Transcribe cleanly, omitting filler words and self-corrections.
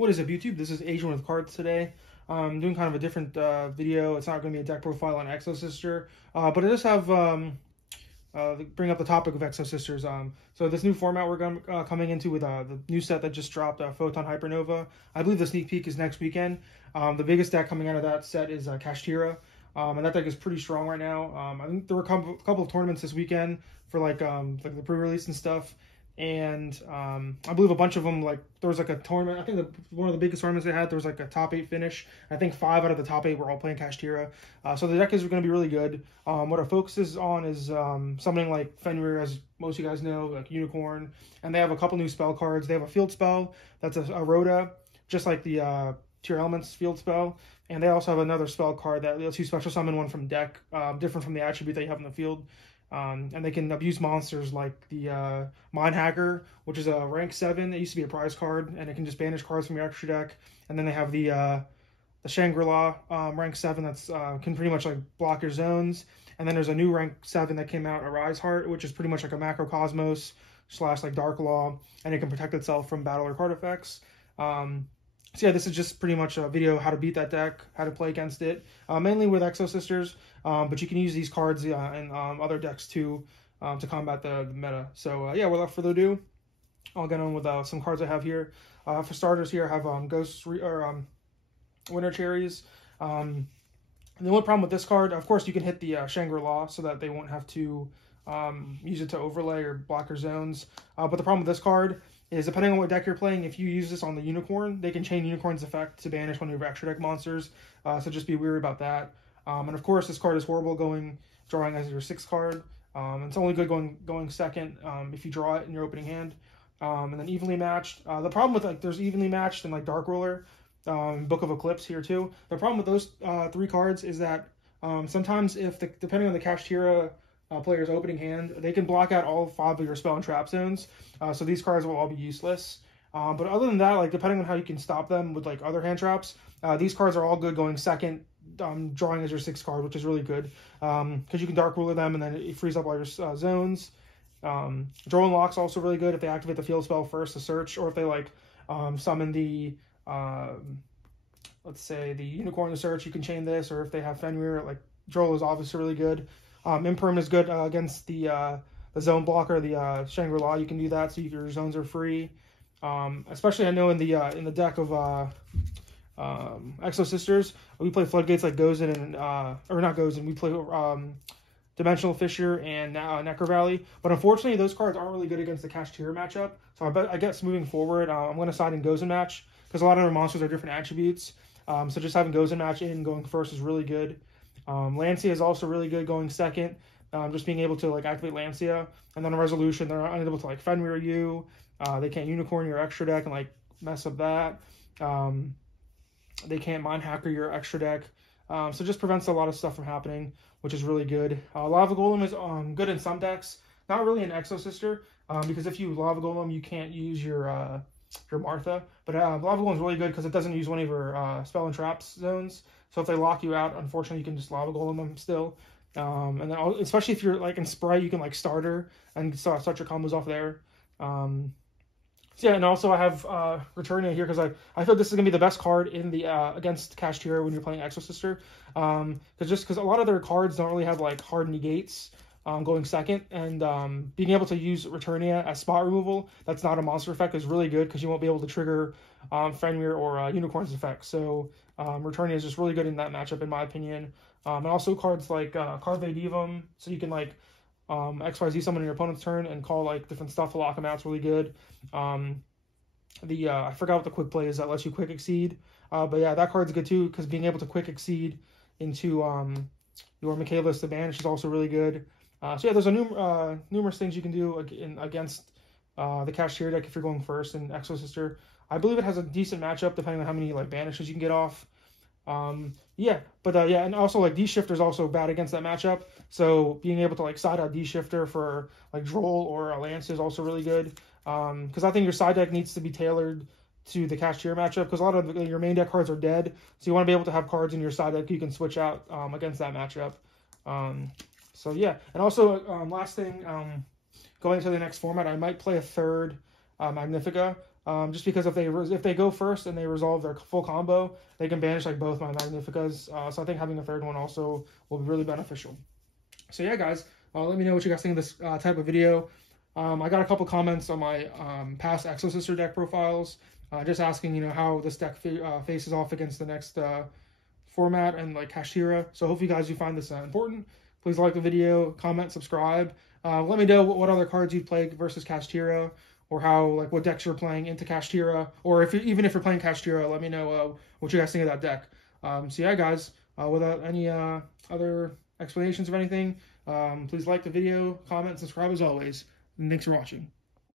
What is up, YouTube? This is Asian with Cards today. I'm doing kind of a different video. It's not going to be a deck profile on Exosister, but I just have bring up the topic of Exosisters. So this new format we're coming into with the new set that just dropped, Photon Hypernova. I believe the sneak peek is next weekend. The biggest deck coming out of that set is Kashtira, and that deck is pretty strong right now. I think there were a couple of tournaments this weekend for like the pre-release and stuff. And I believe a bunch of them, like there was like a tournament, I think one of the biggest tournaments they had, there was like a top 8 finish. I think 5 out of the top 8 were all playing Kashtira. So the deck is going to be really good. What our focus is on is something like Fenrir, as most of you guys know, like Unicorn. And they have a couple new spell cards. They have a field spell that's a Rhoda, just like the Tier Elements field spell. And they also have another spell card that lets you special summon one from deck, different from the attribute that you have in the field. And they can abuse monsters like the Mind Hacker, which is a rank 7. It used to be a prize card, and it can just banish cards from your extra deck. And then they have the Shangri-La rank 7 that's can pretty much like block your zones. And then there's a new rank 7 that came out, Arise Heart, which is pretty much like a Macrocosmos / like Dark Law, and it can protect itself from battle or card effects. So yeah, this is just pretty much a video how to beat that deck, how to play against it, mainly with Exosisters, but you can use these cards in other decks too to combat the meta. So yeah, without further ado, I'll get on with some cards I have here. For starters here, I have Winter Cherries. The only problem with this card, of course, you can hit the Shangri-La so that they won't have to use it to overlay or block your zones. But the problem with this card is, depending on what deck you're playing, if you use this on the Unicorn, they can chain Unicorn's effect to banish one of your extra deck monsters, so just be wary about that. And of course, this card is horrible drawing as your 6th card. It's only good going second if you draw it in your opening hand. And then evenly matched. The problem with there's evenly matched and like Dark Ruler, Book of Eclipse here too. The problem with those 3 cards is that sometimes depending on the Kashtira player's opening hand, they can block out all 5 of your spell and trap zones, so these cards will all be useless. But other than that, like depending on how you can stop them with like other hand traps, these cards are all good going second, drawing as your 6th card, which is really good because you can Dark Ruler them and then it frees up all your zones. Draw and Lock's also really good if they activate the field spell first to search, or if they like summon the let's say the Unicorn to search, you can chain this, or if they have Fenrir, like Droll is obviously really good. Imperm is good against the zone blocker, the Shangri-La. You can do that so your zones are free. Especially I know in the deck of Exosisters, we play Floodgates like Gozen and or not Gozen. We play Dimensional Fissure and Necro Valley. But unfortunately, those cards aren't really good against the Kashtira matchup. So I guess moving forward, I'm going to side in Gozen match because a lot of their monsters are different attributes. So just having Gozen match going first is really good. Lancia is also really good going second, just being able to like activate Lancia, and then a Resolution, they're unable to like Fenrir you, they can't Unicorn your extra deck and like mess up that, they can't Mind Hacker your extra deck, so just prevents a lot of stuff from happening, which is really good. Lava Golem is good in some decks, not really in Exosister, because if you Lava Golem you can't use your Martha, but Lava Golem is really good because it doesn't use one of your spell and traps zones. So if they lock you out, unfortunately, you can just Lava Golem them still. And then especially if you're like in Sprite, you can like starter and start your combos off there. So yeah, and also I have Returnia here because I feel this is gonna be the best card in the against Kashtira when you're playing Exosister. Because a lot of their cards don't really have like hard negates going second, and being able to use Returnia as spot removal that's not a monster effect is really good because you won't be able to trigger Fenrir or Unicorn's effect. So Returnia is just really good in that matchup in my opinion. And also cards like Carve Divum, so you can like XYZ summon in your opponent's turn and call like different stuff to lock them out. It's really good. I forgot what the quick play is that lets you quick exceed, but yeah, that card's good too because being able to quick exceed into your Michaelis the Banish is also really good. So yeah, there's numerous things you can do against the Kashtira deck if you're going first in Exosister. I believe it has a decent matchup depending on how many like banishes you can get off. Yeah, and also like D-Shifter is also bad against that matchup. So being able to like side out D-Shifter for like Droll or Lance is also really good. Because I think your side deck needs to be tailored to the Kashtira matchup because a lot of your main deck cards are dead. So you want to be able to have cards in your side deck you can switch out against that matchup. So yeah, and also last thing, going to the next format, I might play a third Magnifica. Just because if they go first and they resolve their full combo, they can banish like both my Magnificas. So I think having a third one also will be really beneficial. So yeah, guys, let me know what you guys think of this type of video. I got a couple comments on my past Exosister deck profiles, just asking, you know, how this deck faces off against the next format and like Kashtira. So hopefully you guys do find this important. Please like the video, comment, subscribe. Let me know what other cards you'd play versus Kashtira, or how, like, what decks you're playing into Kashtira, or even if you're playing Kashtira, let me know what you guys think of that deck. So yeah, guys, without any other explanations of anything, please like the video, comment, and subscribe as always. And thanks for watching.